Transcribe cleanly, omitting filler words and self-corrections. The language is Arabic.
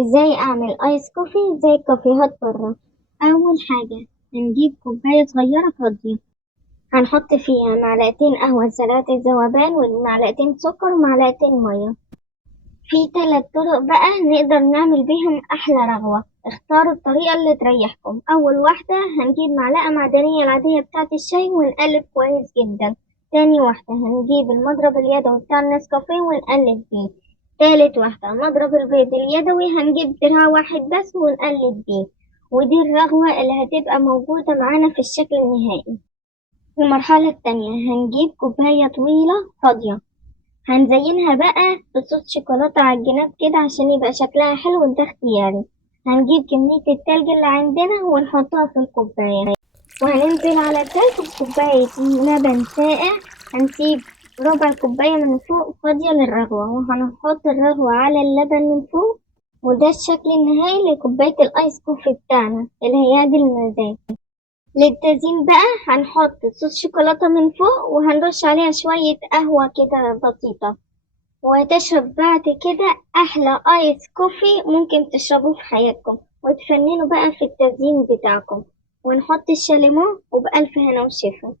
ازاي اعمل ايس كوفي زي الكافيهات بره؟ اول حاجة هنجيب كوباية صغيرة فاضية، هنحط فيها معلقتين قهوة سريعة الذوبان ومعلقتين سكر ومعلقتين مية. في 3 طرق بقى نقدر نعمل بيهم احلى رغوة، اختاروا الطريقة اللي تريحكم. اول واحدة هنجيب معلقة معدنية العادية بتاعة الشاي ونقلب كويس جدا. تاني واحدة هنجيب المضرب اليدوي بتاع النسكافيه ونقلب بيه. تالت واحدة مضرب البيض اليدوي هنجيب دراع واحد بس ونقلب بيه. ودي الرغوة اللي هتبقى موجودة معانا في الشكل النهائي. في المرحلة التانية هنجيب كوباية طويلة فاضية، هنزينها بقى بصوص شوكولاتة على الجناب كده عشان يبقى شكلها حلو، وده اختياري. هنجيب كمية التلج اللي عندنا ونحطها في الكوباية، وهننزل على التلج بكوباية لبن ساقع. هنسيب ربع كوباية من فوق فاضية للرغوة، وهنحط الرغوة على اللبن من فوق. وده الشكل النهائي لكوباية الآيس كوفي بتاعنا اللي هيعدل المزاج. للتزيين بقى هنحط صوص شوكولاتة من فوق، وهنرش عليها شوية قهوة كده بسيطة، وهتشرب بعد كده أحلى آيس كوفي ممكن تشربوه في حياتكم. وتفننوا بقى في التزيين بتاعكم، ونحط الشاليمو وبألف هنا وشفا.